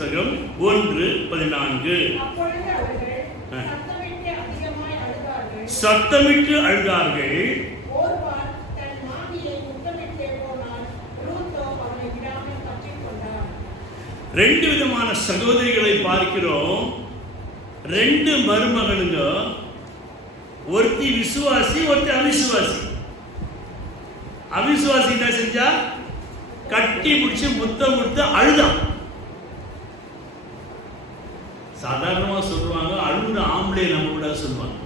புஸ்தகம் 1:14. சத்தமிட்டு அழுதார்கள். ரெண்டு விதமான சகோதரிகளை பார்க்கிறோம். ரெண்டு மருமகனுங்க, ஒருத்தி விசுவாசி, ஒருத்தி அவிசுவாசி. அவிசுவாசி என்ன செஞ்சா? கட்டி பிடிச்சு முத்தம் கொடுத்து அழுதான். சாதாரணமா சொல்லுவாங்க அழுகுற ஆம்பளை நம்ம கூட சொல்லுவாங்க.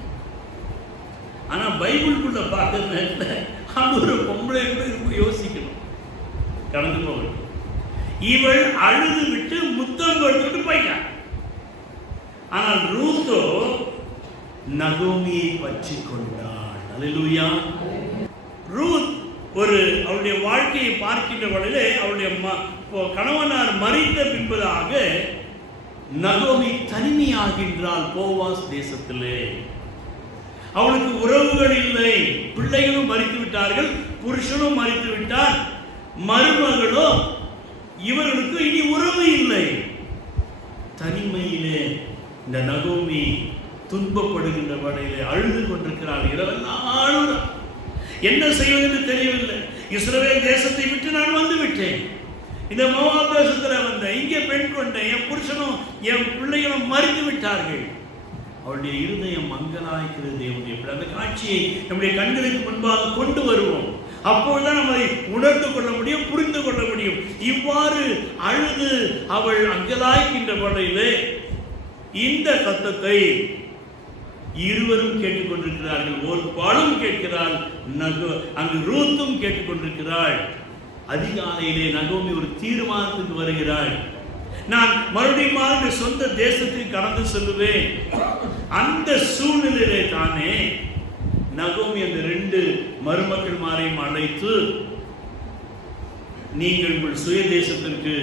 ஆனா பைபிளுக்குள்ள பார்க்கற நேரத்தில் அழுகுற பொம்பளை கூட யோசிக்கணும், கடந்து போகணும். இவள் அழுது விட்டு முத்தம் கொடுத்துட்டு போயிட்டான். ஆனால் ரூத்தோ நகோமியை பற்றி கொண்டாள். அல்லேலூயா. ரூத் அவளுடைய வாழ்க்கையை பார்க்கின்ற வழியிலே அவளுடைய கணவனார் மரித்த பின்பதாக நகோமி தனிமையாகின்றாள் போவாஸ் தேசத்திலே. அவளுக்கு உறவுகள் இல்லை, பிள்ளைகளும் மரித்து விட்டார்கள், புருஷனும் மரித்து விட்டார், மருமகளோ இவர்களுக்கு இனி உறவு இல்லை. தனிமையிலே இந்த நகோமி துன்பப்படுகின்ற வழியிலே அழுது கொண்டிருக்கிறாள். இரவெல்லாம் என்ன செய்வதென்று தெரியவில்லை. இஸ்ரவேல் தேசத்தை விட்டு நான் வந்து விட்டேன், இந்த மோவாப் தேசத்தில் வந்தேன், இங்கே பெண் கொண்டேன், என் புருஷனும் என் பிள்ளைகளும் மறித்து விட்டார்கள். அவருடைய இருதயம் மங்கலாய்க்கிறது. தேவனுடைய அந்த காட்சியை நம்முடைய கண்களுக்கு முன்பாக கொண்டு வருவோம். அப்பொழுதுதான் நம்மை உணர்ந்து கொள்ள முடியும், புரிந்து கொள்ள முடியும். இவ்வாறு அழுது அவள் அங்கலாய்க்கின்ற வழியிலே இந்த சத்தத்தை இருவரும் கேட்டுக்கொண்டிருக்கிறார்கள். ஒரு பாலும் கேட்கிறாள், அங்கு ரூத்தும் கேட்டுக்கொண்டிருக்கிறாள். அதிகாலையிலே நகோமி ஒரு தீர்மானத்துக்கு வருகிறாள். நான் மறுபடியும் சொந்த தேசத்துக்கு கடந்து செல்லுவேன். அந்த சூழ்நிலையிலே தானே நகோமி அந்த ரெண்டு மருமக்கள் மாரையும் அழைத்து, நீங்கள் உங்கள் சுய தேசத்திற்கு,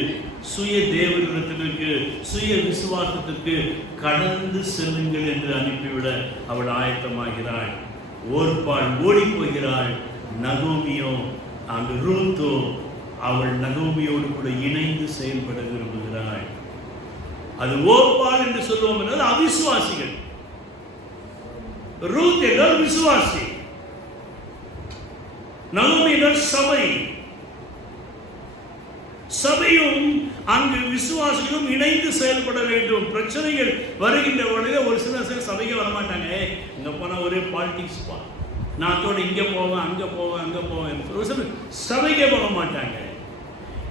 சுய தேவனிடத்திற்கு, சுய விசுவாசத்திற்கு கடந்து செல்லுங்கள் என்று அனுப்பிவிட அவள் ஆயத்தமாகிறாள். ஓர்பாள் ஓடி போகிறாள். நகோமியோ அங்கு ரூத்தோ அவள் நகோமியோடு கூட இணைந்து செயல்பட விரும்புகிறாள். அது ஓர்பாள் என்று சொல்லுவோம் என்றால் அவிசுவாசிகள். ரூத் என்றால் விசுவாசி, நகோமி என்றால் சபை. சபையும் அங்கு விசுவாசிகளும் இணைந்து செயல்பட வேண்டும். பிரச்சனைகள் வருகின்ற உடனே ஒரு சில சபைக்கு வரமாட்டாங்க. இங்க போனா ஒரே பாலிடிக்ஸ், நாத்தோட இங்க போவேன், அங்க போவேன், அங்க போவேன், சபைக்கே போக மாட்டாங்க.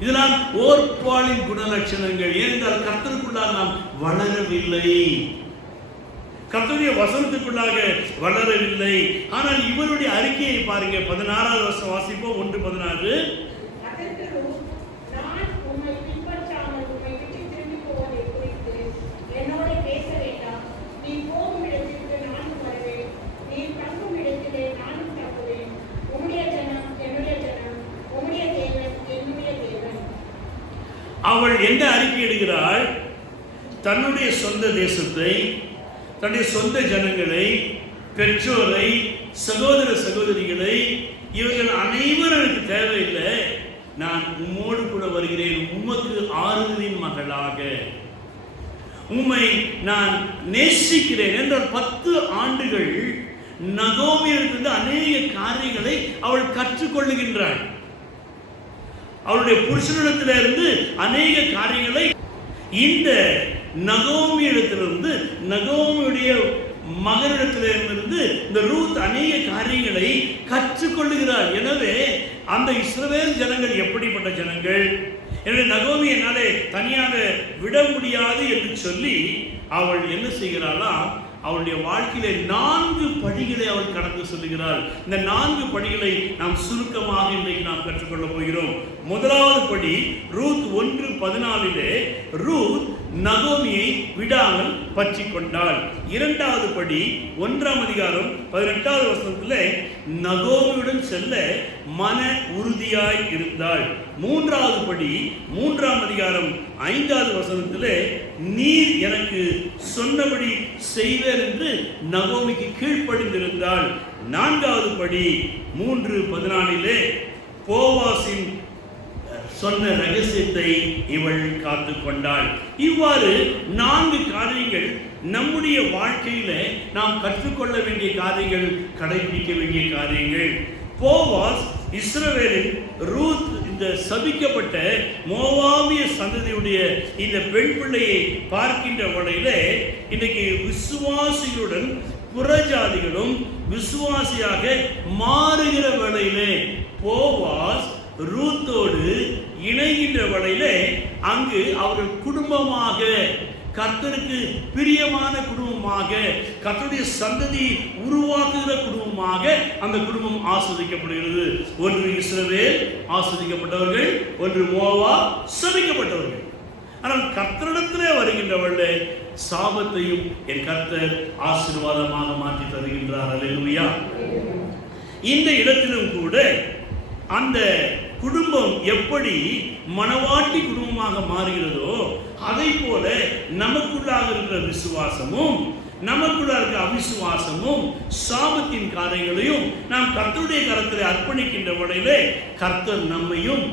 இதனால் ஓர்பாலின் குணலட்சணங்கள். ஏனென்றால் கர்த்தருக்குள்ளாக நாம் வளரவில்லை, கர்த்தருடைய வசனத்துக்குள்ளாக வளரவில்லை. ஆனால் இவருடைய அறிக்கையை பாருங்க, 16வது வருஷம் வாசிப்போம். 1:16. அவள் என்ன அறிக்கை இடுகிறாள்? தன்னுடைய சொந்த தேசத்தை, தன்னுடைய சொந்த ஜனங்களை, பெற்றோரை, சகோதர சகோதரிகளை, இவர்கள் அனைவரும் எனக்கு தேவையில்லை, நான் உம்மோடு கூட வருகிறேன், உமக்கு ஆறுதலின் மகளாக உம்மை நான் நேசிக்கிறேன் என்ற 10 ஆண்டுகள் நகோமியிலிருந்து அநேக காரியங்களை அவள் கற்றுக்கொள்ளுகின்றாள். அவளுடைய புருஷனிடத்திலிருந்து அநேக காரியங்களை இந்த நகோமியிடத்திலிருந்து, நகோமியுடைய மகனிடத்திலிருந்து இந்த ரூத் அநேக காரியங்களை கற்றுக்கொள்ளுகிறார். எனவே அந்த இஸ்ரவேல் ஜனங்கள் எப்படிப்பட்ட ஜனங்கள், எனவே நகோமி என்னாலே தனியாக விட முடியாது என்று சொல்லி அவள் என்ன செய்கிறாளாம்? அவளுடைய வாழ்க்கையிலே 4 படிகளை அவள் கடந்து சொல்லுகிறாள். இந்த 4 படிகளை நாம் சுருக்கமாக இன்றைக்கு நாம் கற்றுக்கொள்ள போகிறோம். முதலாவது படி ரூத் 1:14 ரூத் நகோமியை விடாமல் பற்றி கொண்டாள். இரண்டாவது படி 1ஆம் அதிகாரம் 18வது வசனத்திலே நகோமியுடன் செல்ல மன உறுதியாய் இருந்தாள். மூன்றாவது படி 3ஆம் அதிகாரம் 5வது வசனத்திலே நீர் எனக்கு சொன்னபடி செய்வேன் என்று நகோமிக்கு கீழ்ப்படிந்திருந்தாள். 4வது படி 3:14 போவாசின் சொன்ன ரகசியத்தை இவள் காத்து கொண்டாள். இவ்வாறு 4 காரியங்கள் நம்முடைய வாழ்க்கையில நாம் கற்றுக்கொள்ள வேண்டிய காரியங்கள், கடைபிடிக்க வேண்டிய காரியங்கள். போவாஸ் இஸ்ரவேலின் ரூத் இந்த சபிக்கப்பட்ட மோவாபிய சந்ததியுடைய இந்த பெண் பிள்ளையை பார்க்கின்ற வகையில இன்றைக்கு விசுவாசிகளுடன் புறஜாதிகளும் விசுவாசியாக மாறுகிற வேளையிலே போவாஸ் ரூத்தோடு இணைகின்ற வேளையிலே அங்கு அவர்கள் குடும்பமாக, கர்த்தருக்கு பிரியமான குடும்பமாக, கர்த்தருடைய சந்ததி உருவாக்குகிற குடும்பமாக அந்த குடும்பம் ஆஸ்வதிக்கப்படுகிறது. ஒன்று இஸ்ரவேல் ஆஸ்வதிக்கப்பட்டவர்கள், ஒன்று மோவாப் சபிக்கப்பட்டவர்கள். ஆனால் கர்த்தரிடத்திலே வருகின்றவர்களே சாபத்தையும் என் கர்த்தர் ஆசீர்வாதமாக மாற்றி தருகின்றார். அல்லேலூயா. இந்த இடத்திலும் கூட அந்த குடும்பம் எப்படி மனவாட்டி குடும்பமாக மாறுகிறதோ அதை போல நமக்குள்ளாக இருக்கிற விசுவாசமும் நமக்குள்ள இருக்கிற அவிசுவாசமும் சாபத்தின் காரியங்களையும் நாம் கர்த்தருடைய கரத்திலே அர்ப்பணிக்கின்ற வகையிலே கர்த்தர் நம்மையும்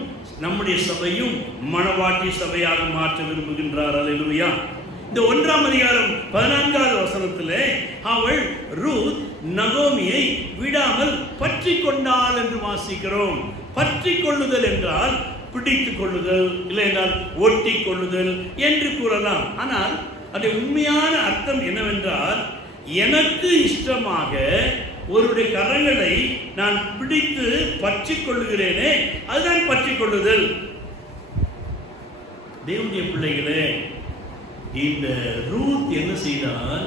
நம்முடைய சபையும் மனவாட்டி சபையாக மாற்ற விரும்புகின்றார். அல்லேலூயா. இந்த 1ஆம் அதிகாரம் 14வது வசனத்திலே அவள் ரூத் நகோமியை விடாமல் பற்றி கொண்டாள் என்று வாசிக்கிறோம். பற்றி கொள்ளுதல் என்றால் பிடித்துக் கொள்ளுதல், இல்லை என்றால் ஒட்டி கொள்ளுதல் என்று கூறலாம். ஆனால் அதே உண்மையான அர்த்தம் என்னவென்றால், எனக்கு இஷ்டமாக ஒருவருடைய கரங்களை நான் பிடித்து பற்றி கொள்ளுகிறேனே, அதுதான் பற்றி கொள்ளுதல். தேவனுடைய பிள்ளைகளே, இந்த ரூத் என்ன செய்தால்,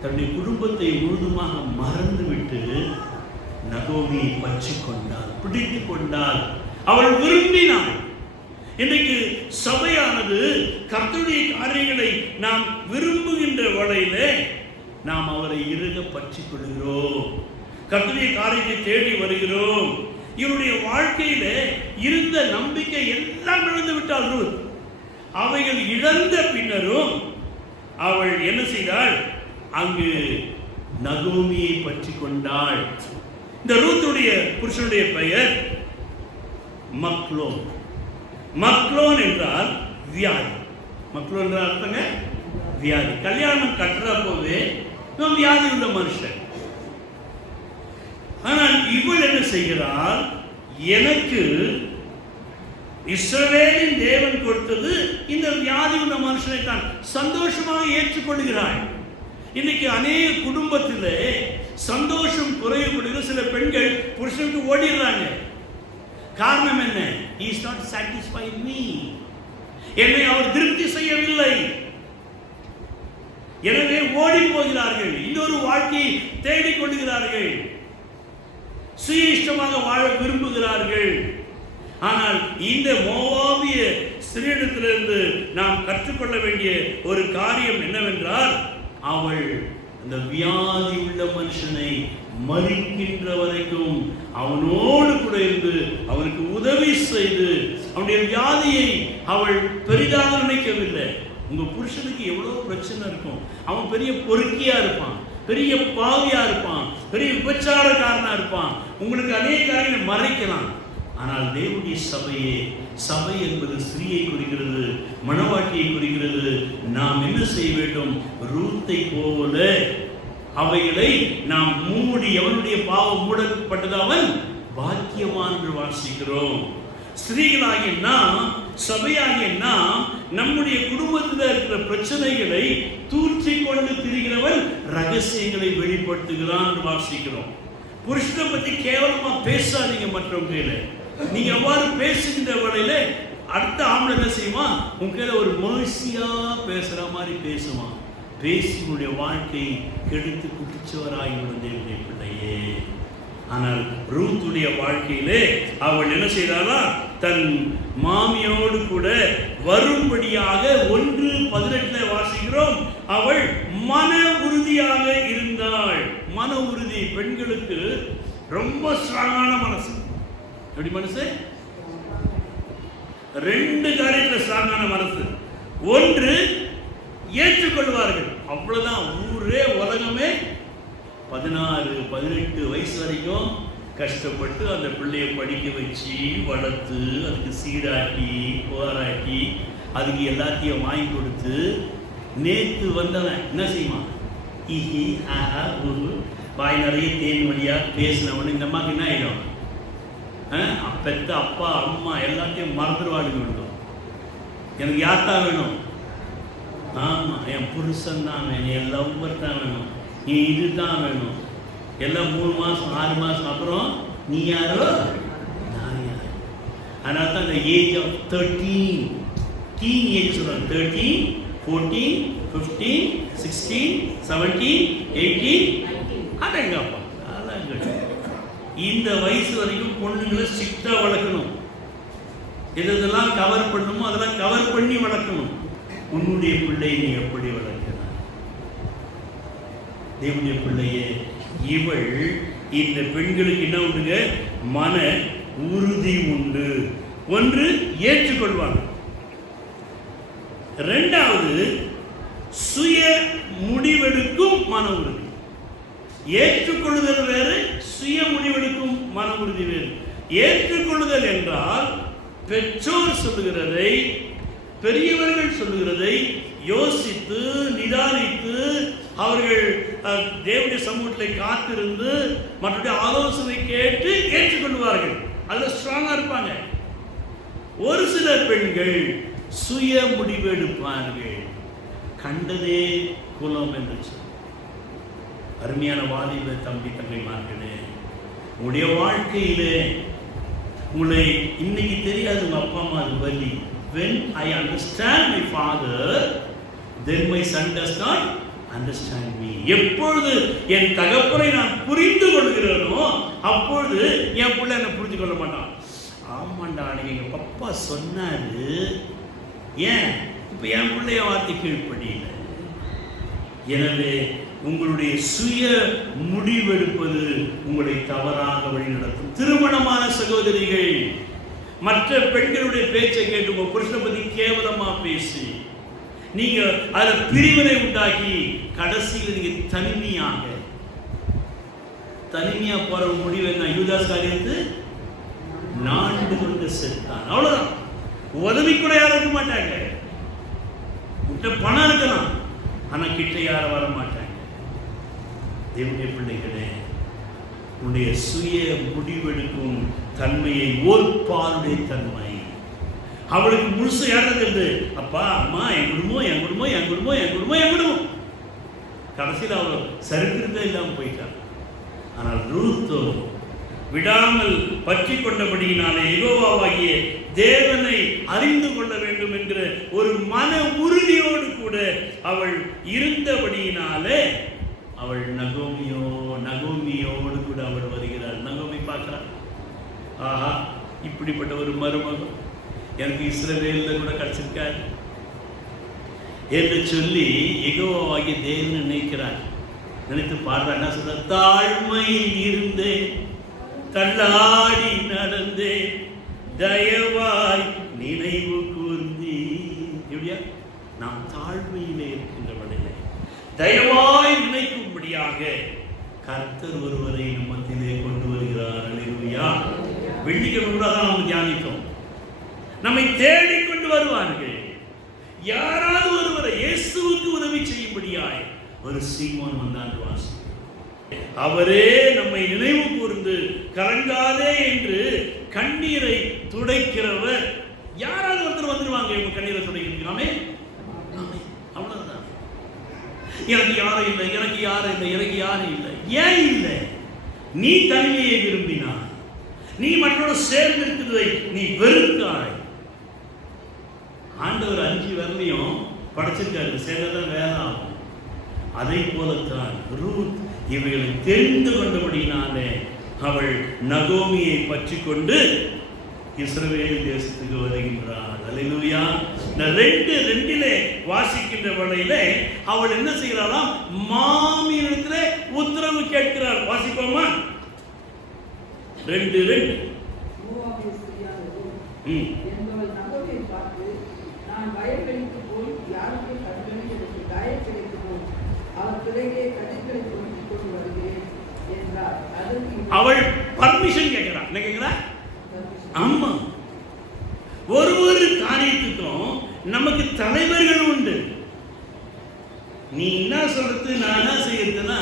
தன்னுடைய குடும்பத்தை முழுதுமாக மறந்துவிட்டு நகோமியை பற்றி கொண்டாள், பிடித்து கொண்டாள், அவள் விரும்பினாள். இன்றைக்கு சபையானது கர்த்தருடைய காரியங்களை நாம் விரும்புகின்ற வேளையிலே நாம் அவரை இறுக பற்றி கொள்கிறோம், கர்த்தருடைய காரியத்தை தேடி வருகிறோம். இவருடைய வாழ்க்கையில இருந்த நம்பிக்கை எல்லாம் இழந்து விட்டாள் ரூத். அவைகள் இழந்த பின்னரும் அவள் என்ன செய்தாள், அங்கு நகோமியை பற்றி கொண்டாள். இந்த ரூத்துடைய புருஷனுடைய பெயர் மக்லோன். மக்லோன் என்றால் வியாதி. மக்லோன் என்றால் அர்த்தங்க வியாதி. கல்யாணம் கட்டுறப்போவே வியாதி உள்ள மனுஷன். ஆனால் இவள் என்ன செய்கிறாள், எனக்கு இஸ்ரவேலின் தேவன் கொடுத்தது இந்த வியாதி உள்ள மனுஷனை தான் சந்தோஷமாக ஏற்றுக்கொள்கிறாள். இன்னைக்கு அநேக குடும்பத்திலே சந்தோஷம் குறையப்படுகிற சில பெண்கள் புருஷனுக்கு ஓடிடுறாங்க. காரணம் என்ன? he is not satisfied me, என்னை அவர் திருப்தி செய்யவில்லை, எனவே ஓடி போகிறார்கள், இன்னொரு வாழ்க்கையை தேடிக் கொள்கிறார்கள், சுய இஷ்டமாக வாழ விரும்புகிறார்கள். ஆனால் இந்த மோவாபிய ஸ்திரீயிடத்திலிருந்து நாம் கற்றுக்கொள்ள வேண்டிய ஒரு காரியம் என்னவென்றால், அவள் அந்த வியாதி உள்ள மனுஷனை மறிக்கின்ற வரைக்கும் அவனோடு கூட இருந்து அவனுக்கு உதவி செய்து அவனுடைய வியாதியை அவள் பெரிதாக நினைக்கவில்லை. உங்க புருஷனுக்கு எவ்வளவு பிரச்சனை இருக்கும், அவன் பெரிய பொறுக்கியா இருப்பான், பெரிய பாவியா இருப்பான், பெரிய விபச்சாரக்காரனா இருப்பான், உங்களுக்கு அநேக காரியங்களை மறைக்கலாம். ஆனால் தேவனுடைய சபை என்பது ஸ்திரீயை குறிக்கிறது, மணவாட்டியை குறிக்கிறது. நாம் என்ன செய்ய வேண்டும்? ரூத்தை போல அவைகளை நாம் மூடி, அவனுடைய பாவம் மூடப்பட்டது அவன் பாக்கியவான் என்று வாசிக்கிறோம். ஸ்திரீகளாகிய நாம், சபையாகிய நாம் நம்முடைய குடும்பத்தில் இருக்கிற பிரச்சனைகளை தூற்றி கொண்டு திரிகிறவன் ரகசியங்களை வெளிப்படுத்துகிறான் என்று வாசிக்கிறோம். புருஷனை பத்தி கேவலமா பேசாதீங்க. மற்றவங்க நீங்க அவ்வாறு பேசுகின்ற வேளையில அடுத்த ஆம்பளை என்ன செய்வான், உங்க ஒரு மகிழ்ச்சியா பேசுற மாதிரி பேசுவான். பேசி உன்னுடைய வாழ்க்கையை கெடுத்து குட்டிச்சவராகி தேவனுடைய பிள்ளையே. ஆனால் ரூத்துடைய வாழ்க்கையிலே அவள் என்ன செய்தாளா, தன் மாமியோடு கூட வரும்படியாக 1:18 வாசிக்கிறோம், அவள் மன உறுதியாக இருந்தாள். மன உறுதி பெண்களுக்கு ரொம்ப ஸ்ட்ராங்கான மனசு. எப்படி மனசு? 2 காரியத்துல ஸ்ட்ராங்கான மனசு. ஒன்று, ஏற்றுக்கொள்வார்கள், அவ்வளவுதான். ஊரே உலகமே 16-18 வயசு வரைக்கும் கஷ்டப்பட்டு அந்த பிள்ளையை படிக்க வச்சு வளர்த்து அதுக்கு சீராட்டி போராட்டி அதுக்கு எல்லாத்தையும் வாங்கி கொடுத்து நேற்று வந்தவன் என்ன செய்வான்? இஹி ஆஹா குரு வாய் நிறைய தேன் வழியாக பேசினவனு இந்த அம்மாவுக்கு என்ன ஆகிடும்? பெத்த அப்பா அம்மா எல்லாத்தையும் மறந்துடுவாடுங்க வேண்டும். எனக்கு யார்தான் வேணும்? ஆமாம், என் புருஷன் தான் வேணும், என் லவ்வர் தான் வேணும், நீ இது தான் வேணும். எல்லாம் 3 மாதம் 6 மாதம் அப்புறம் நீ யாரோ நான் யாரோ. அதனால தான் இந்த ஏஜ் ஆஃப் 13 டீன் ஏஜ் சொல்கிறாங்க. 13, 14, 15, 16, 17, 18 அடங்கப்பா அழகு. இந்த வயசு வரைக்கும் பொண்ணுங்களை ஸ்ட்ரிக்டாக வளர்க்கணும். எதெல்லாம் கவர் பண்ணணுமோ அதெல்லாம் கவர் பண்ணி வளர்க்கணும். உன்னுடைய பிள்ளை நீ எப்படி வளர்க்கிறாய்? தேவனுடைய பிள்ளையே, இவள் இந்த பெண்களுக்கு என்ன உண்டுங்க? மன உறுதி உண்டு. ஒன்று, ஏற்றுக்கொள்வாங்க. இரண்டாவது, சுய முடிவெடுக்கும் மன உறுதி. ஏற்றுக்கொள்ளுதல் வேறு, சுய முடிவெடுக்கும் மன உறுதி வேறு. ஏற்றுக்கொள்ளுதல் என்றால் பெற்றோர் சொல்லுகிறதை, பெரியவர்கள் சொல்லுகிறதை யோசித்து நிதானித்து அவர்கள் தேவனுடைய சமூகத்தில் காத்திருந்து மற்றொரு ஆலோசனை கேட்டு ஏற்றுக்கொள்வார்கள். அதில் ஸ்ட்ராங்காக இருப்பாங்க. ஒரு சில பெண்கள் சுய முடிவு எடுப்பார்கள். கண்டதே குலம் என்று சொல்லி. அருமையான வாலிப தம்பி தங்கைமார்களே, உங்களுடைய வாழ்க்கையிலே உங்களை இன்னைக்கு தெரியாது உங்க அப்பா அம்மா அது வலி. When I understand my father, then my son does not understand me. எப்பொழுது என் தகப்பனை நான் புரிந்து கொள்கிறேனோ அப்பொழுது என் பிள்ளை என்னை புரிந்து கொள்ள மாட்டான். ஆமாண்டா, நீங்க எங்க பப்பா சொன்னாரு, ஏன் இப்ப என் பிள்ளைய வார்த்தை கீழ்ப்படியில. எனவே உங்களுடைய சுய முடிவெடுப்பது உங்களை தவறாக வழிநடத்தும். திருமணமான சகோதரிகள் மற்ற பெண்களுடைய பேச்சை கேட்டு உங்க புருஷனை பத்தி கேவலமா பேசி நீங்க அதை பிரிவினை உண்டாக்கி கடைசியில் நீங்க தனிமையா போற முடிவு என்ன? யூதாஸ் காரியத்து நான்கு கொண்டு செத்தான். அவ்வளவுதான். உதவி கூட யாரும் இருக்க மாட்டாங்க. பணம் இருக்கலாம், ஆனா கிட்ட யாரும் வர மாட்டாங்க. தேவனுடைய பிள்ளைகளே, உன்னுடைய சுய முடிவெடுக்கும் தன்மையை ஓர்ப்பாளுடைய தன்மை அவளுக்கு முழுசு யாருங்கிறது? அப்பா அம்மா, என் குடும்பம் என் குடும்பம் என் குடும்பம் என் குடும்பம் என் குடும்பம். கடைசியில் அவள் சரித்திரத்தை இல்லாமல் போயிட்டார். ஆனால் ரூத்தோ விடாமல் பற்றி கொண்டபடியினாலே யெகோவாவாகிய தேவனை அறிந்து கொள்ள வேண்டும் என்கிற ஒரு மன உறுதியோடு கூட அவள் இருந்தபடியினாலே அவள் நகோமியோடு கூட அவள் வருகிறாள். நகோமி பார்க்கிறாள், ஆஹா, இப்படிப்பட்ட ஒரு மருமகன் எனக்கு இஸ்ரவேலில் கூட கிடைச்சிருக்காரு என்று சொல்லி யெகோவாவாகிய தேவனை நினைக்கிறார். நினைத்து பாடுறார். என்ன சொல்ற? தாழ்மையில் இருந்தேன், தள்ளாடி நடந்தேன், தயவாய் நினைவு கூர்ந்தி. எப்படியா? நாம் தாழ்மையிலே இருக்கின்றவனில்லை, தயவாய் நினைக்கும்படியாக கர்த்தர் ஒருவரை நம்மத்திலே கொண்டு வருகிறார். அல்லேலூயா. வெள்ளிக்கிழமை கூட தான் நாம் தியானித்தோம். நம்மை தேடிக் கொண்டு வருவார்கள். யாராவது ஒருவரை இயேசுவுக்கு உதவி செய்யும்படியாய் ஒரு சீமோன் வந்தான். வாசி, அவரே நம்மை நினைவு கூர்ந்து கலங்காதே என்று கண்ணீரை துடைக்கிறவர். யாராவது ஒருத்தர் வந்துருவாங்க இவங்க கண்ணீரை துடைக்கிறாமே. அவ்வளவுதான். எனக்கு யாரும் இல்லை, எனக்கு யாரும் இல்லை, எனக்கு யாரும் இல்லை. ஏன் இல்லை? நீ தனிமையை விரும்பினாய், நீ மற்றோடு சேர்ந்து இருக்கிறதை நீ வெறுத்தாய். ஆண்டவர் 5 வரலையும் படைச்சிருக்காரு, சேர்ந்ததான் வேலை ஆகும். அதை போலத்தான் ரூத் இவைகளை தெரிந்து கொண்டபடினாலே அவள் நகோமியை பற்றி கொண்டு இஸ்ரவேல் தேசத்துக்கு வருகின்றாள். அல்லேலூயா. 2:2 வாசிக்கின்ற வேளையிலே அவள் என்ன செய்கிறாளாம்? மாமியிடத்திலே உத்தரவு கேட்கிறாள். வாசிப்போமா? 2:2. அவள் பர்மிஷன் கேட்கிறான். என்ன கேட்கிறா? ஆமா, ஒரு காரியத்துக்கும் நமக்கு தலைவர்கள் உண்டு. நீ என்ன சொல்றது, நான் என்ன செய்யறதுன்னா,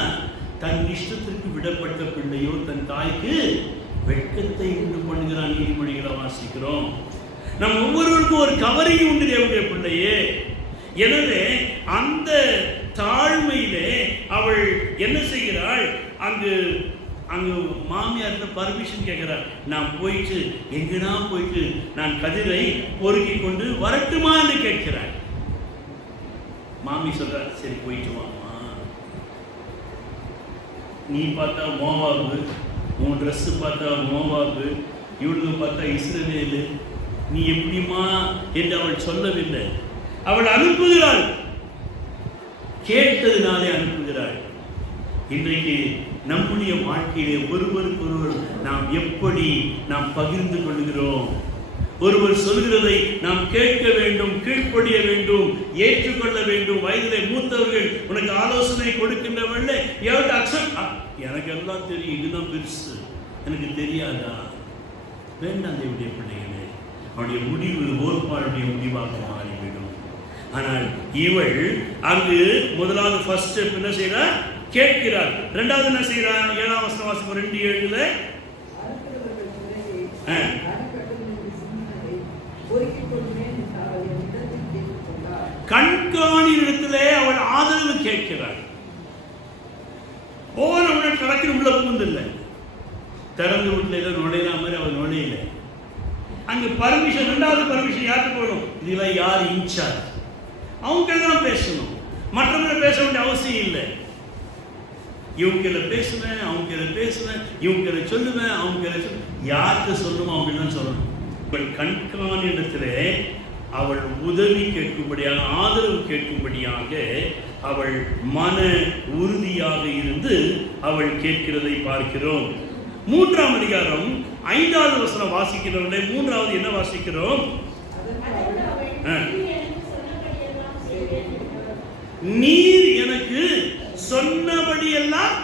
தன் இஷ்டத்திற்கு விடப்பட்ட பிள்ளையோ தன் தாய்க்கு வெட்கத்தை உண்டு பண்ணுகிறான். நீதிமொழிகளை வாசிக்கிறோம். நம் ஒவ்வொருவருக்கும் ஒரு கவரிங் உண்டு தேவனுடைய பிள்ளையே. எனவே அந்த தாழ்மையிலே அவள் என்ன செய்கிறாள்? அங்கு மாமியார்கிட்ட பர்மிஷன் கேட்கிறார். நான் போயிட்டு எங்கனா போயிட்டு நான் கதிரை பொறுக்கி கொண்டு வரட்டுமா என்று கேட்கிறாள். மாமி சொல்றார், சரி போயிட்டு வாமா. நீ பார்த்தா மோவாபு, உன் ட்ரெஸ் பார்த்தா மோவாபு, இவளுக்கு பார்த்தா இஸ்ரவேலு, நீ எப்படிமா என்று அவள் சொல்லவில்லை. அவள் அனுப்புகிறாள், கேட்டதினாலே அனுப்புகிறாள். இன்றைக்கு நம்முடைய வாழ்க்கையிலே ஒருவருக்கொருவர் நாம் எப்படி பகிர்ந்து கொள்கிறோம்? ஒருவர் சொல்கிறதை நாம் கேட்க வேண்டும், கீழ்ப்படிய வேண்டும், ஏற்றுக்கொள்ள வேண்டும். வயதிலே மூத்தவர்கள் உனக்கு ஆலோசனை கொடுக்கின்றவர்களே, எனக்கு எல்லாம் தெரியும், இதுதான் பெருசு, எனக்கு தெரியாதா? வேண்டாம் தேவனுடைய பிள்ளைகளே, அவனுடைய முடிவு ஓர்பாளுடைய முடிவாக மாறிவிடும். ஆனால் இவள் அங்கு முதலாவது ஃபர்ஸ்ட் ஸ்டெப் என்ன செய்கிறார்? கேட்கிறார். இரண்டாவது என்ன செய்கிறார்? 7ஆம் வசனம் வாசிப்போம். 2:7 கண்காணியிடத்திலே அவள் ஆதரவு கேட்கிறாள். போனவுடன் கடக்கிற உள்ள பூந்தில்லை, திறந்து வீட்டில் நுழையிற மாதிரி அவள் நுழையில. அங்கு பர்மிஷன், இரண்டாவது பர்மிஷன் யாருக்கு போகணும்? இதில் யார் இன்சார்ஜ்? அவங்க தான் பேசணும், மற்றவங்க பேச வேண்டிய அவசியம் இல்லை. இவங்களை பேசுவேன், அவங்க பேசுவேன், இவங்களை சொல்லுவேன், அவங்க யாருக்கு சொல்லணும் அப்படின்னு சொல்லணும். இவள் கண்காணியிடத்திலே அவள் உதவி கேட்கும்படியாக, ஆதரவு கேட்கும்படியாக அவள் மன உறுதியாக இருந்து அவள் கேட்கிறதை பார்க்கிறோம். 3ஆம் அதிகாரம் 5வது வசனம் வாசிக்கிறவர்களே, 3வது என்ன வாசிக்கிறோம்? நீர் எனக்கு சொன்னபடி எல்லாம்.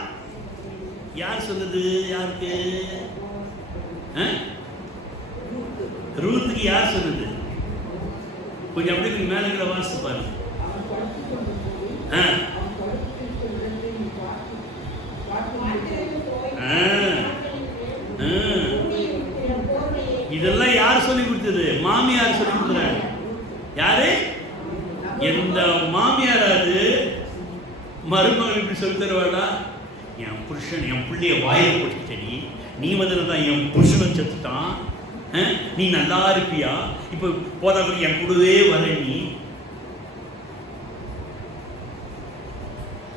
யார் சொன்னது? யாருக்கு? ரூத்துக்கு யார் சொன்னது? கொஞ்சம் அப்படியே மேலங்களை வாசித்து பாருங்க. இதெல்லாம் யார் சொல்லி கொடுத்தது? மாமியார் சொல்லி கொடுக்குறாங்க. யாரு? எந்த மாமியார்? அது மருமகள் இப்படி சொல்லி தருவாடா? என் புருஷன் என் பிள்ளைய வாயில போட்டுட்டேன், நீ வந்ததான் என் புருஷனும் செத்துட்டான், நீ நல்லா இருப்பியா? இப்ப போதா என் கூடவே வர நீ.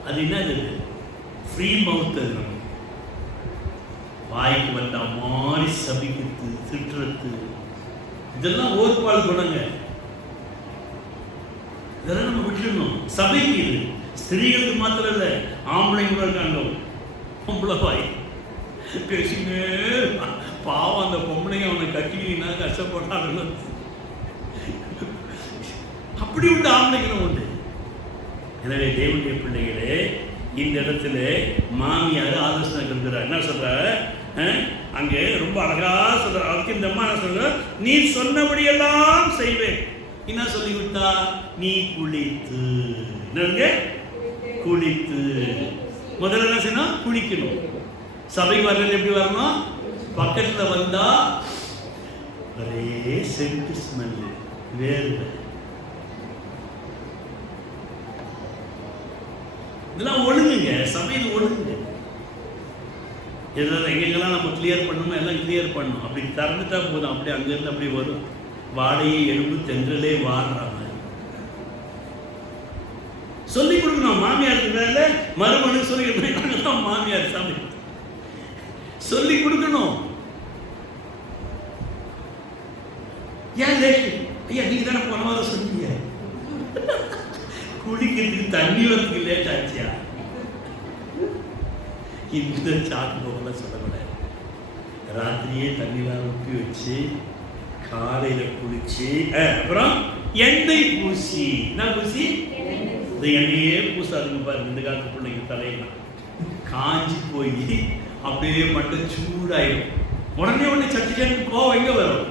அது என்னது? ஃப்ரீ மவுத். அது வாய்க்கு வந்த மாதிரி சபிக்கிறது, திட்டுறது, இதெல்லாம் ஓர்பால் குணங்க. இதெல்லாம் நம்ம விட்டுடணும். சபைக்கு இது ஸ்திரீகளுக்கு மாத்திரம் இல்லை, ஆம்பளை கூட இருக்காங்க. பொம்பளை வாய் பேசினே பாவம், அந்த பொம்பளைங்க அவனை கட்டினா கஷ்டப்பட்டாங்க. அப்படி உண்டு, ஆம்பளைங்களும் உண்டு. எனவே தேவனுடைய பிள்ளைகளே, இந்த இடத்துல மாமியார் ஆலோசனை கொடுக்கிறார். என்ன சொல்ற? அங்கே ரொம்ப அழகா சொல்ற. அதுக்கு இந்த அம்மா என்ன சொல்ற? நீ சொன்னபடியெல்லாம் செய்வேன். என்ன சொல்லிவிட்டா? நீ குளித்து. என்னங்க? குளித்து. முதல்ல என்ன செய்யணும்? குளிக்கணும். சபைக்கு வரல எப்படி வரணும்? பக்கத்துல வந்தா ஒரே சென்ட் ஸ்மெல், வேர்வை. இதெல்லாம் ஒழுங்குங்க, சபையில் ஒழுங்குங்க. இதெல்லாம் எங்கெங்கெல்லாம் நம்ம கிளியர் பண்ணணுமோ எல்லாம் கிளியர் பண்ணணும். அப்படி திறந்துட்டா போதும், அப்படியே அங்கிருந்து அப்படி வரும். வாடையை எலும்பு தென்றலே வாடுறாங்க. சொல்லிக் கொடுக்கணும். மாமியாருக்கு மேல மறுமணு சொல்லி மாமியார் சாமி சொல்லிக் கொடுக்கணும். ஏன் லேட்டு? ஐயா நீங்க தானே போன வாரம் சொன்னீங்க குடிக்கிறதுக்கு தண்ணி வரதுக்கு லேட் ஆச்சியா? இந்த சாக்கு போகலாம் சொல்லக்கூடாது. ராத்திரியே தண்ணிலாம் ஊற்றி வச்சு காலையில குளிச்சு அப்புறம் எண்ணெய் பூசி. என்ன பூசி? இந்த எண்ணெயே பூசாதுங்க பாருங்க. இந்த காலத்து பிள்ளைங்க தலையெல்லாம் காஞ்சி போய் அப்படியே மட்டும் சூடாயிடும். உடனே சட்டிச்சேன்னு கோவம் எங்கே வரும்?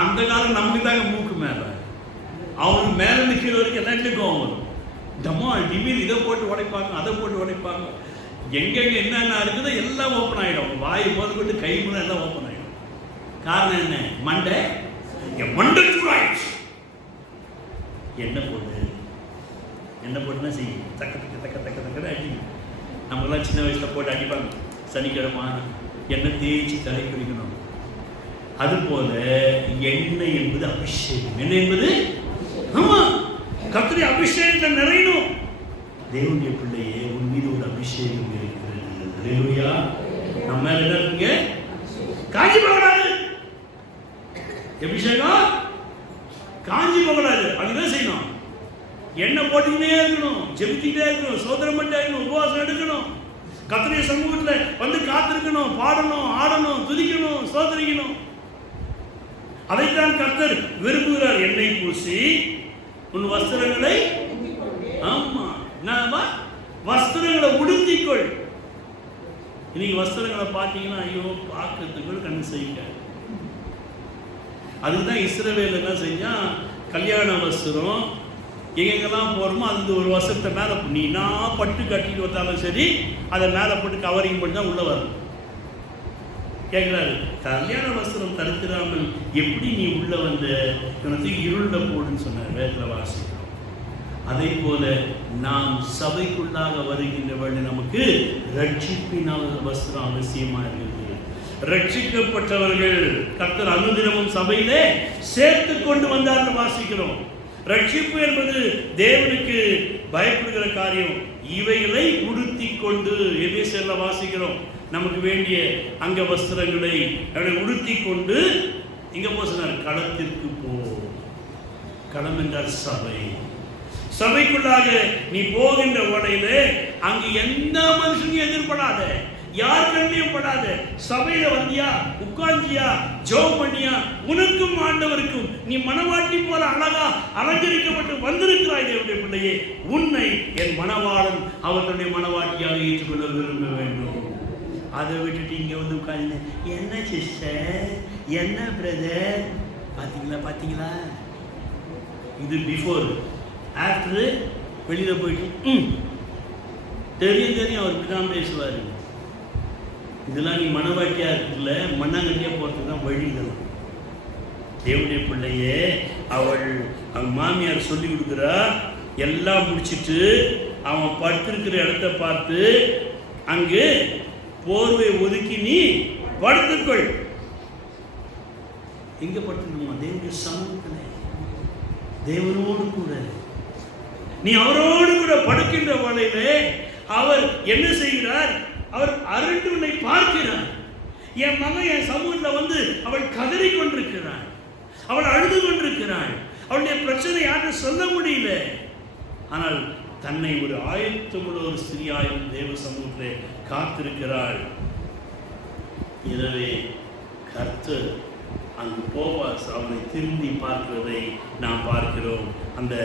அந்த காலம் நமக்கு தாங்க மூக்கு மேலே, அவனுக்கு மேலே கீழே வரைக்கும் எல்லாத்தையும் கோவம் வரும். டம்மா டிமில் இதை போட்டு உடைப்பாங்க, அதை போட்டு உடைப்பாங்க. எங்கெங்கே என்னென்ன இருக்குதோ எல்லாம் ஓப்பன் ஆகிடும். வாய் முதற்கொண்டு கை மூலம் எல்லாம் ஓப்பன் ஆகிடும். காரணம் என்ன? மண்டை சூடாயிடுச்சு. என்ன போட்டுன்னா செய்யும், தக்க தக்க தக்க தக்க தக்க அடிக்கும். நம்மளாம் சின்ன வயசில் போட்டு அடிப்பாங்க. சனிக்கிழமை எண்ணெய் தேய்ச்சி தலை குளிக்கணும். அதுபோல எண்ணெய் என்பது அபிஷேகம். என்ன என்பது? ஆமா, கர்த்தருடைய அபிஷேகத்தில் நிறையணும். தேவனுடைய பிள்ளையே, உன் மீது ஒரு அபிஷேகம் இருக்கிறது. அல்லேலூயா. நம்ம மேல என்ன இருக்குங்க? காஞ்சி போகக்கூடாது. அபிஷேகம் காஞ்சி போகக்கூடாது. அதுதான் செய்யணும். எண்ணெய் போட்டுக்கிட்டே இருக்கணும், ஜெபிச்சுக்கிட்டே இருக்கணும், சோதனம் பண்ணிட்டே இருக்கணும், உபவாசம் எடுக்கணும், கர்த்தருடைய சமூகத்தில் வந்து காத்திருக்கணும், பாடணும், ஆடணும், துதிக்கணும், சோதரிக்கணும். அதைத்தான் கர்த்தர் விரும்புகிறார். எண்ணெய் பூசி உன் வஸ்திரங்களை, ஆமா, வஸ்திரங்களை உடுத்திக்கொள். இன்னைக்கு வஸ்திரங்களை பார்த்தீங்கன்னா ஐயோ பார்க்கறதுக்கு கண்ணு செய்யுங்க. அதுக்குதான் இஸ்ரவேல் என்ன செஞ்சா, கல்யாண வஸ்திரம் எங்கெங்கெல்லாம் போகிறோமோ அது ஒரு வஸ்திரத்தை மேலே நீனா பட்டு கட்டிட்டு வந்தாலும் சரி, அதை மேலே போட்டு கவரிங் பண்ணி தான் உள்ளே வரணும். கேட்குறாரு, கல்யாண வஸ்திரம் தடுத்துடாமல் எப்படி நீ உள்ளே வந்த? எனக்கு இருளில் போடுன்னு சொன்னார் வேதத்தில் வாசிக்கிறோம். அதே போல நாம் சபைக்குள்ளாக வருகின்றவர்கள் நமக்கு ரட்சிப்பினால் வஸ்திரம் அவசியமாக இருக்குது. ரட்சிக்கப்பட்டவர்கள் கர்த்தர் அனுதினமும் சபையிலே சேர்த்து கொண்டு வந்தார்னு வாசிக்கிறோம். ரட்சிப்பு என்பது தேவனுக்கு பயப்படுகிற காரியம். இவைகளை உடுத்தி கொண்டு எபேசியர்ல வாசிக்கிறோம். நமக்கு வேண்டிய அங்க வஸ்திரங்களை உடுத்தி கொண்டு இங்க போனார், களத்திற்கு போ. களம் என்றால் சபை. சபைக்குள்ளாக நீ போகின்ற உடையிலே அங்கு எந்த மனுஷனையும் எதிர்படாத, யார் கண்ணியும் படாத. சபையில வந்தியா, உட்கார்ந்தியா, ஜெபம் பண்ணியா, உனக்கும் ஆண்டவருக்கும் நீ மனவாட்டி போல அழகா அலங்கரிக்கப்பட்டு வந்திருக்கிறாய். தேவனுடைய பிள்ளையே, உன்னை என் மனவாளன் அவர்களுடைய மனவாட்டியாக ஏற்றுக்கொள்ள விரும்ப வேண்டும். அதை விட்டுட்டு இங்க வந்து உட்கார்ந்து என்ன சிஸ்டர், என்ன பிரதர், பாத்தீங்களா? இது பிஃபோர். ஆஃப்டர் வெளியில போயிட்டு தெரியும் அவர் தான் பேசுவாரு. இதெல்லாம் நீ மனவாட்டியா இருக்குல்ல, மண்ணாங்கட்டியா போறதுக்கு தான் வழி. இதெல்லாம் தேவனுடைய பிள்ளையே, அவன் மாமியார் சொல்லி கொடுக்குறா. எல்லாம் முடிச்சுட்டு அவன் படுத்திருக்கிற இடத்த பார்த்து அங்கு போர்வை ஒதுக்கி நீ படுத்துக்கொள். எங்க படுத்துக்கணுமா? தேவனுடைய சமூகத்தில், தேவனோடு கூட நீ அவரோடு கூட படுக்கின்ற வேளையிலே அவர் என்ன செய்கிறார்? அவர் அரண்டு உன்னை பார்க்கிறார். என் மகன் என் சமூகத்தில் வந்து அவள் கதறி கொண்டிருக்கிறாள், அவள் அழுது கொண்டிருக்கிறாள், அவளுடைய பிரச்சனை யாரும் சொல்ல முடியல. ஆனால் தன்னை ஒரு ஆயத்தமுள்ள ஒரு ஸ்திரியாயும் தேவ சமூகத்திலே காத்திருக்கிறாள். எனவே கர்த்தர் அங்கு போவாஸ் அவனை திரும்பி பார்க்கிறதை நாம் பார்க்கிறோம். அந்த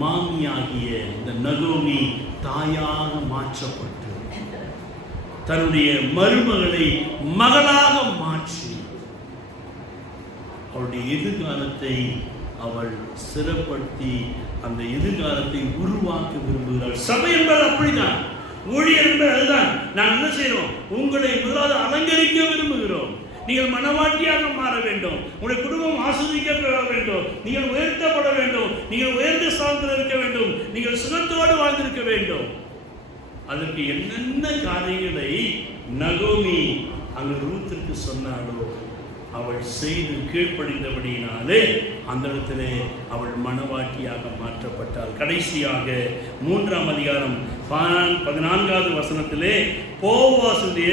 மாமியாகிய இந்த நகோமி தாயாக மாற்றப்பட்டு தன்னுடைய மருமகளை மகளாக மாற்றி அவளுடைய எதிர்காலத்தை அவள் சிறப்படுத்தி அந்த எதிர்காலத்தை உருவாக்க விரும்புகிறாள். சபை என்பது அப்படிதான், ஊழியர் என்பது அதுதான். நான் என்ன செய்யறோம்? உங்களை முதலாவது அலங்கரிக்க விரும்புகிறோம். நீங்கள் மனவாட்டியாக மாற வேண்டும், உங்களுடைய குடும்பம் ஆஸ்வதிக்கப்பட வேண்டும், நீங்கள் உயர்த்தப்பட வேண்டும், நீங்கள் உயர்ந்த ஸ்தானத்தில் இருக்க வேண்டும், நீங்கள் சுகத்தோடு வாழ்ந்திருக்க வேண்டும். அதற்கு என்னென்ன காரியங்களை நகோமி அங்கு ரூத்திற்கு சொன்னாலோ அவள் செய்து கீழ்ப்படிந்தபடியினாலே அந்த இடத்திலே அவள் மனவாட்டியாக மாற்றப்பட்டாள். கடைசியாக 3ஆம் அதிகாரம் 14வது வசனத்திலே போவாசுடைய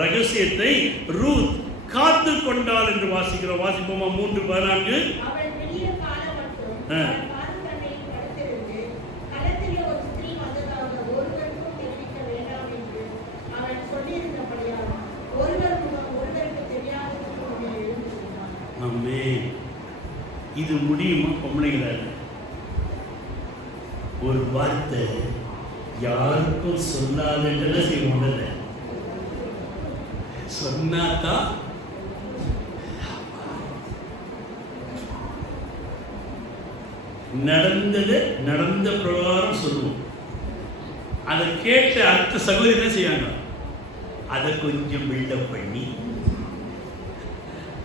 ரகசியத்தை ரூத் காத்து கொண்டாள் என்று வாசிக்கிறோம். வாசிப்போமா? 3:14. இது முடியுமா? பொம்பளைங்களால ஒரு வார்த்தை யாருக்கும் சொல்லாதுன்னு செய்வோம். சொன்னாதான் நடந்த பிரகாரம் சொல்லுவோம். அதை கேட்ட அடுத்த சகோதரி என்ன செய்வாங்க, அதை கொஞ்சம் பில்டப் பண்ணி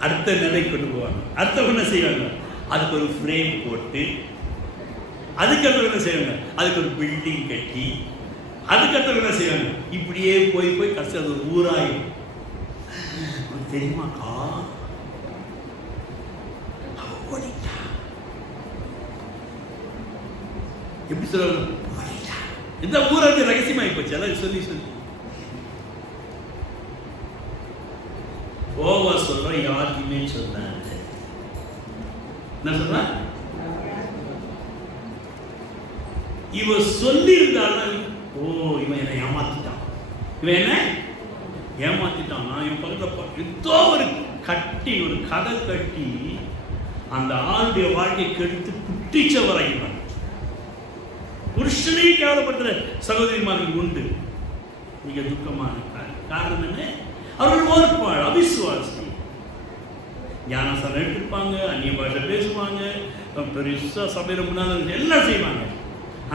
அடுத்த நிலை கொண்டு போவாங்க. அடுத்தவங்க என்ன செய்வாங்க, அதுக்கு ஒரு ஃப்ரேம் போட்டு, அதுக்கடுத்தவங்க என்ன செய்வாங்க, அதுக்கு ஒரு பில்டிங் கட்டி, அதுக்கடுத்தவங்க என்ன செய்வாங்க, இப்படியே போய் போய் கஷ்டம் அது ஒரு ஊராயும். தெரியுமாக்கா எப்படி சொல்ல, இந்த ஊராக ரகசியமாகி போச்சு. அதான் சொல்லி சொல்லி போவா சொல்ற, யாருக்குமே சொன்னாங்க. என்ன சொல்ற, இவ சொல்லி இருந்தாலும், ஓ இவன் என்ன ஏமாத்திட்டான், இவன் என்ன ஏமாத்திட்டான், நான் இவன் பக்கத்தில் ஏதோ ஒரு கட்டி, ஒரு கதை கட்டி அந்த ஆளுடைய வாழ்க்கை கெடுத்து குட்டிச்ச வரைகிறான். புருஷனையும் கேவலப்படுத்துற சகோதரிமார்கள் உண்டு. மிக துக்கமான காரணம் என்ன, அவர்கள் ஓர்ப்பாள், அவிசுவாசி. ஞானஸ்தானம் எடுத்துருப்பாங்க, அந்நிய பாஷை பேசுவாங்க, பெருசா சபையில முன்னாள் எல்லாம் செய்வாங்க.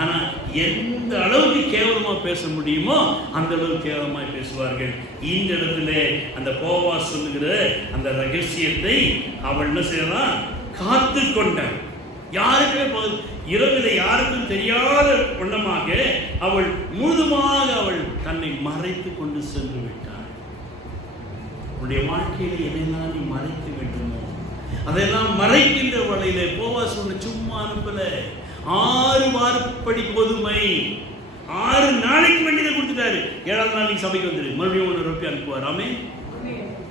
ஆனா எந்த அளவுக்கு கேவலமா பேச முடியுமோ அந்த அளவுக்கு கேவலமாய் பேசுவார்கள். இந்த இடத்துல அந்த போவா சொல்லுகிற அந்த ரகசியத்தை அவள் என்ன செய்யலாம், காத்து கொண்டாள். யாருக்குமே இரவில் யாருக்கும் தெரியாத வண்ணமாக அவள் முழுதுமாக அவள் தன்னை மறைத்து கொண்டு சென்று விட்டாள். உன்னுடைய வாழ்க்கையில எதையெல்லாம் நீ மறைக்க வேண்டுமோ அதெல்லாம் மறைக்கின்ற வழியில போவா சொன்ன, சும்மா அனுப்பல. 6 வாரப்படி கோதுமை 6 நாளைக்கு வேண்டியதை கொடுத்துட்டாரு. 7ஆவது நாளைக்கு சபைக்கு வந்துரு, மறுபடியும் 1 ரூபாய் அனுப்புவார். ஆமென்.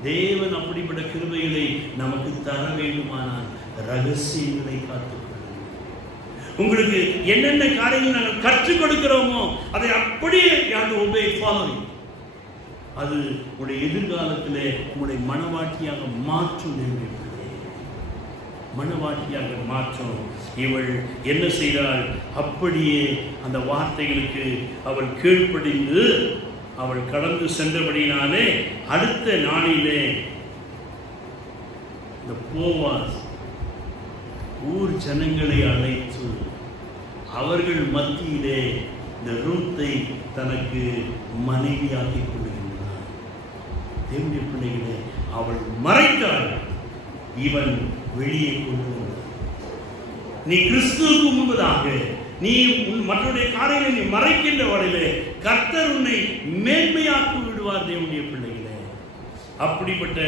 தேவன் அப்படிப்பட்ட கிருபைகளை நமக்கு தர வேண்டுமானால் ரகசியங்களை காத்துக்கொள்ளுங்கள். உங்களுக்கு என்னென்ன காரியங்கள் நாங்கள் கற்றுக் கொடுக்கிறோமோ அதை அப்படியே அது உங்களுடைய எதிர்காலத்திலே உங்களுடைய மனவாட்டியாக மாற்றும். மனவாட்டியாக மாற்றும். இவள் என்ன செய்தாள், அப்படியே அந்த வார்த்தைகளுக்கு அவள் கீழ்ப்படிந்து அவள் கடந்து சென்றபடினாலே அடுத்த நாளிலே இந்த போவாஸ் ஊர் ஜனங்களை அழைத்து அவர்கள் மத்தியிலே இந்த ரூத்தை தனக்கு மனைவியாக்கி கொள்கின்றார். தேவனுடைய பிள்ளைகளே, அவள் மறைத்தாள், இவன் வெளியே கொண்டு வந்தார். நீ கிறிஸ்துவுக்கு முன்பதாக நீ மற்றவருடைய காரியங்களை நீ மறைக்கின்ற வரையிலே கர்த்தர் உன்னை மேன்மையாக்கி விடுவார். தேவனுடைய பிள்ளைகளே, அப்படிப்பட்ட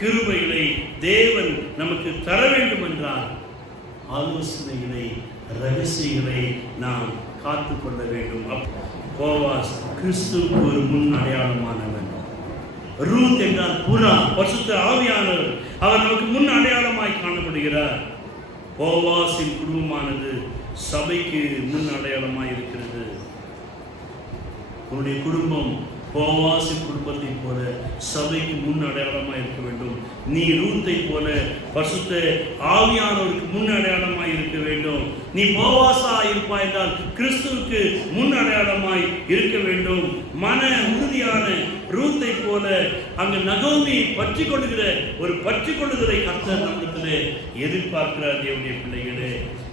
கிருபைகளை தேவன் நமக்கு தர வேண்டும் என்றால் ஆலோசனைகளை, ரகசியங்களை நாம் காத்துக்கொள்ள வேண்டும். போவாஸ் கிறிஸ்துவுக்கு ஒரு முன் அடையாளமானவன். ரூத் என்றால் புறா, பரிசுத்த ஆவியானவர், அவர் நமக்கு முன் அடையாளமாய் காணப்படுகிறார். போவாசின் குடும்பமானது சபைக்கு முன் அடையாளமாய் இருக்கிறது. உன்னுடைய குடும்பம் போவாசின் குடும்பத்தை போல சபைக்கு முன் அடையாளமாய் இருக்க வேண்டும். நீ ரூத்தை போல பரிசுத்த ஆவியானவருக்கு முன் அடையாளமாய் இருக்க வேண்டும். நீ போவாசா இருப்பாய் என்றால் கிறிஸ்துவுக்கு முன் அடையாளமாய் இருக்க வேண்டும். மன உறுதியான ரூத்தை போல அங்கு நகோமி பற்றி கொள்ளுகிற ஒரு பற்றி கொள்ளுதலை கர்த்தர் நம்மிடத்திலே எதிர்பார்க்கிறார். தேவனுடைய பிள்ளைகளே,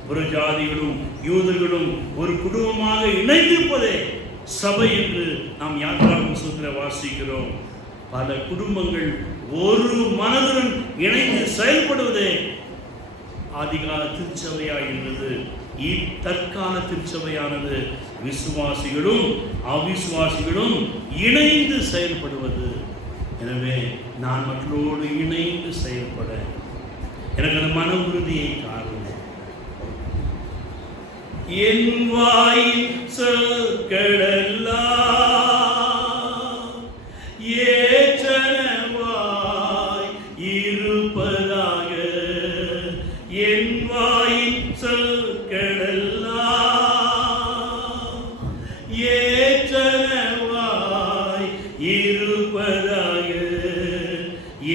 ஒரு ஜாதிகளும் யூதர்களும் ஒரு குடும்பமாக இணைந்திருப்பதே சபை என்று நாம் யாத்திராகம புத்தகத்தில் வாசிக்கிறோம். பல குடும்பங்கள் ஒரு மனதுடன் இணைந்து செயல்படுவதே ஆதிகால திருச்சபையாய் இருந்தது. தற்கால திருச்சபையானது விசுவாசிகளும் அவிசுவாசிகளும் இணைந்து செயல்படுவது. எனவே நான் மற்றோடு இணைந்து செயல்பட எனக்கு அந்த மன உறுதியை காரணம். என் வாயின் சொற்களெல்லாம் ஏற்றனவாய் இருப்பதாக. என் வாயின் சொற்களெல்லாம் ஏற்றனவாய் இருப்பதாக.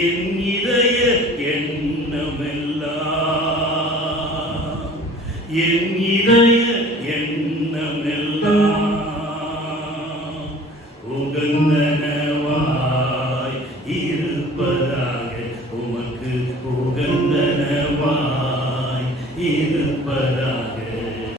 என் இதய எண்ணமெல்லாம், என் இதய எண்ணமெல்லாம்